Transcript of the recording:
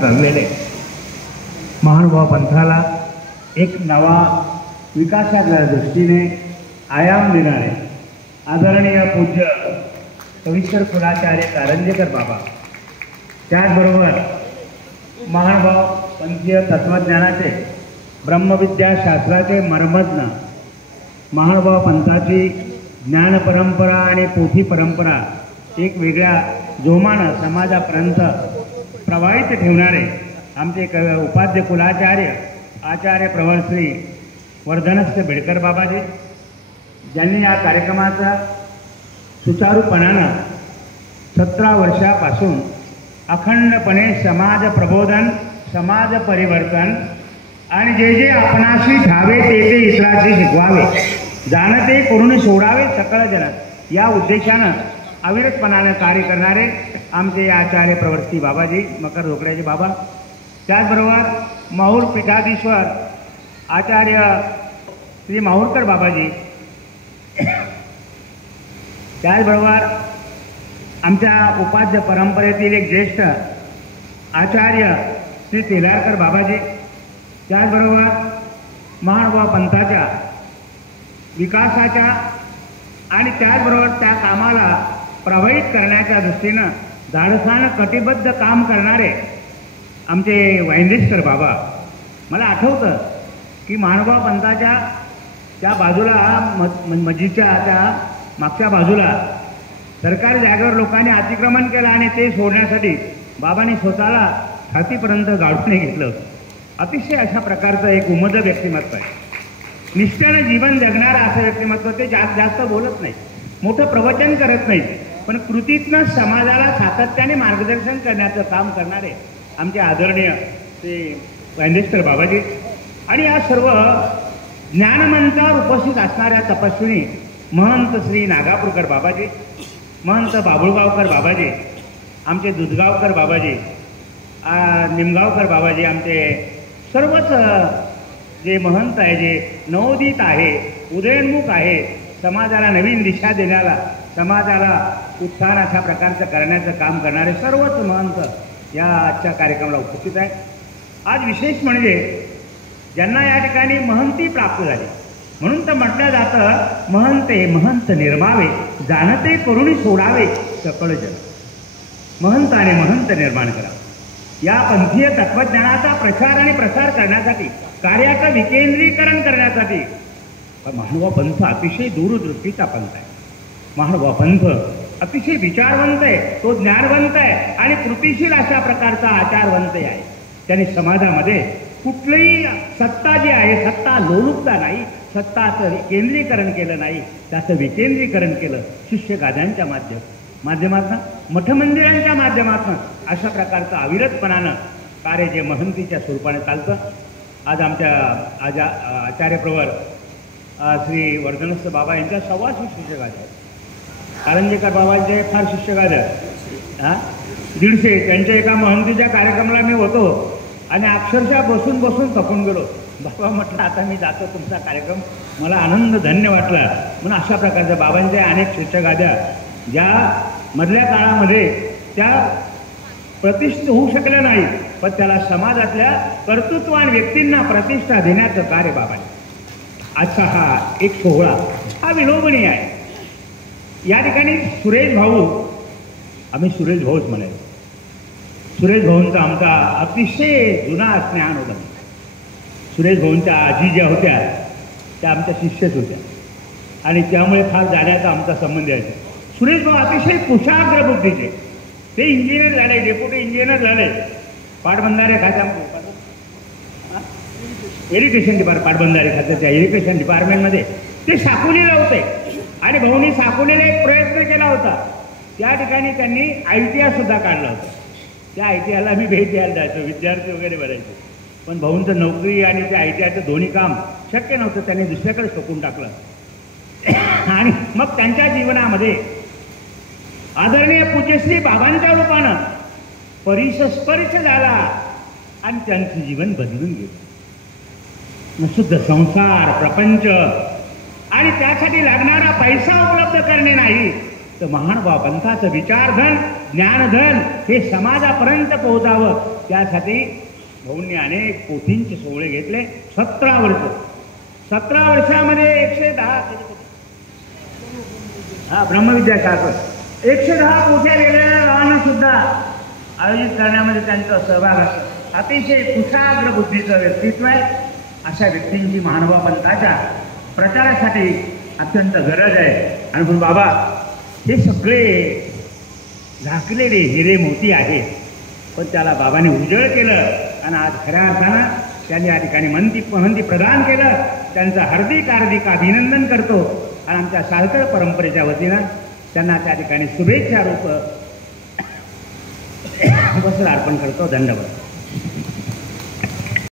चाललेले महानुभाव पंथाला एक नवा विकासाच्या दृष्टीने आयाम देणारे आदरणीय पूज्य कवीश्वर कुलाचार्य कारंजेकर बाबा, त्याचबरोबर महानुभाव पंथीय तत्त्वज्ञानाचे ब्रह्मविद्या शास्त्राचे मर्मज्ञ, महानुभाव पंथाची ज्ञानपरंपरा आणि पोथी परंपरा एक वेगळ्या जोमानं समाजापर्यंत प्रवाहित ठेवणारे आमचे उपाध्य कुलाचार्य आचार्य प्रवर श्री वर्धनस्थ बेडकर बाबाजी, ज्यांनी या कार्यक्रमाचा सुचारूपणानं 17 वर्षापासून अखंडपणे समाज प्रबोधन, समाज परिवर्तन आणि जे जे आपणाशी ठावे ते ते इतरांशी शिकवावे, जाणते करून सोडावे सकळ जन या उद्देशानं अविरतपणानं कार्य करणारे आमचे आचार्य प्रवर्ती बाबाजी मकर धोकड्याचे बाबा, त्याचबरोबर माहूर पीठाधीश्वर आचार्य श्री माहूरकर बाबाजी, त्याचबरोबर आमच्या उपाध्य परंपरेतील एक ज्येष्ठ आचार्य श्री तेलारकर बाबाजी, त्याचबरोबर महानुभाव पंथाच्या विकासाच्या आणि त्याचबरोबर त्या कामाला प्रभावित करण्याच्या दृष्टीनं धाडसानं कटिबद्ध काम करणारे आमचे वाइंदेश्वर बाबा. मला आठवतं की महानुभाव पंथाच्या त्या बाजूला मस्जिदच्या त्या मागच्या बाजूला सरकारी जागेवर लोकांनी अतिक्रमण केलं आणि ते सोडण्यासाठी बाबांनी स्वतःला छातीपर्यंत गाडून घेतलं होतं. अतिशय अशा प्रकारचं एक उमद व्यक्तिमत्व आहे. निष्ठेनं जीवन जगणारं असं व्यक्तिमत्व. ते जास्त बोलत नाही, मोठं प्रवचन करत नाही, पण कृतीतनं समाजाला सातत्याने मार्गदर्शन करण्याचं काम करणारे आमचे आदरणीय ते वाइंदेश्वर बाबाजी. आणि या सर्व ज्ञानमंचावर उपस्थित असणाऱ्या तपस्विनी महंत श्री नागापूरकर बाबाजी, महंत बाबुळगावकर बाबाजी, आमचे दुधगावकर बाबाजी, निमगावकर बाबाजी, आमचे सर्वच जे महंत आहे, जे नवोदित आहे, उदयोन्मुख आहे, समाजाला नवीन दिशा देण्याला, समाजाला उत्थान अशा प्रकारचं करण्याचं काम करणारे सर्वच महंत या आजच्या कार्यक्रमाला उपस्थित आहे. आज विशेष म्हणजे ज्यांना या ठिकाणी महंती प्राप्त झाली म्हणून तर म्हटलं जातं, महंते महंत निर्मावे, जाणते करुणी सोडावे सकळ जन. महंत आणि महंत निर्माण करा. या पंथीय तत्त्वज्ञानाचा प्रचार आणि प्रसार करण्यासाठी, कार्याचं विकेंद्रीकरण करण्यासाठी महानुभाव पंथ अतिशय दूरदृष्टीचा पंथ आहे. महानुभाव पंथ अतिशय विचारवंत आहे, तो ज्ञानवंत आहे आणि कृतिशील अशा प्रकारचा आचारवंत आहे. त्यांनी समाजामध्ये कुठलीही सत्ता जी आहे, सत्ता लोलुपता नाही, सत्ताचं केंद्रीकरण केलं नाही, त्याचं विकेंद्रीकरण केलं. शिष्यगाद्यांच्या माध्यमातून, मठमंदिरांच्या माध्यमातून अशा प्रकारचं अविरतपणानं कार्य जे महंतीच्या स्वरूपाने चालतं. आज आमच्या आचार्य प्रवर श्री वर्धनस्थ बाबा यांच्या 125 शिष्यगाद्या आहेत. कारंजेकर बाबांचे फार शिष्यगाद्या 150. त्यांच्या एका महंतीच्या कार्यक्रमाला मी होतो आणि अक्षरशः बसून बसून थकून गेलो. बाबा म्हटलं आता मी जातो तुमचा कार्यक्रम, मला आनंद धन्य वाटला. म्हणून अशा प्रकारच्या बाबांच्या अनेक शिष्यगाद्या ज्या मधल्या काळामध्ये त्या प्रतिष्ठित होऊ शकल्या नाही, पण त्याला समाजातल्या कर्तृत्ववान व्यक्तींना प्रतिष्ठा देण्याचं कार्य बाबांनी. आजचा हा एक सोहळा हा विलोभनीय आहे. या ठिकाणी सुरेश भाऊ, आम्ही सुरेश भाऊच म्हणायचो. सुरेश भाऊंचा आमचा अतिशय जुना स्नेहान होता. सुरेश भाऊंच्या आजी ज्या होत्या त्या आमच्या शिष्यच होत्या आणि त्यामुळे फार जाण्याचा आमचा संबंध आहे. सुरेश भाऊ अतिशय कुशाग्र बुद्धीचे. ते इंजिनियर झाले, डेप्युटी इंजिनियर झाले, पाटबंधारे खात्या इरिगेशन पाटबंधारे खात्याच्या इरिगेशन डिपार्टमेंटमध्ये ते साकोलीला होते. आणि भाऊनी साकोलीला एक प्रयत्न केला होता. त्या ठिकाणी त्यांनी ITI सुद्धा काढला होता. त्या ITIला मी भेट द्यायला जायचो, विद्यार्थी वगैरे भरायचे. पण भाऊंचं नोकरी आणि त्या ITIचं दोन्ही काम शक्य नव्हतं. त्यांनी दुसऱ्याकडे सोकून टाकलं. आणि मग त्यांच्या जीवनामध्ये आदरणीय पूज्यश्री बाबांच्या रूपानं परिसस्पर्श झाला आणि त्यांचं जीवन बदलून गेलं. शुद्ध संसार, प्रपंच आणि त्यासाठी लागणारा पैसा उपलब्ध करणे नाही, तर महानुभाव पंथाचं विचारधन ज्ञानधन हे समाजापर्यंत पोहोचावं त्यासाठी भाऊंनी अनेक पोथींचे सोहळे घेतले. 17 वर्षामध्ये 110 ब्रह्मविद्याशास्त्र 110 पोथ्या वेगवेगळ्या गावांना सुद्धा आयोजित करण्यामध्ये त्यांचा सहभाग असतो. अतिशय कुशाग्र बुद्धीचं व्यक्तित्व आहे. अशा व्यक्तींची महानुभाव पंथाच्या प्रचारासाठी अत्यंत गरज आहे. आणि म्हणून बाबा हे सगळे झाकलेले हिरे मोती आहेत, पण त्याला बाबांनी उजळ केलं आणि आज खऱ्या अर्थानं त्यांनी या ठिकाणी महंती प्रदान केलं. त्यांचं हार्दिक अभिनंदन करतो आणि आमच्या साळकर परंपरेच्या वतीनं त्यांना त्या ठिकाणी शुभेच्छा रूप वस्त्र अर्पण करतो. धन्यवाद.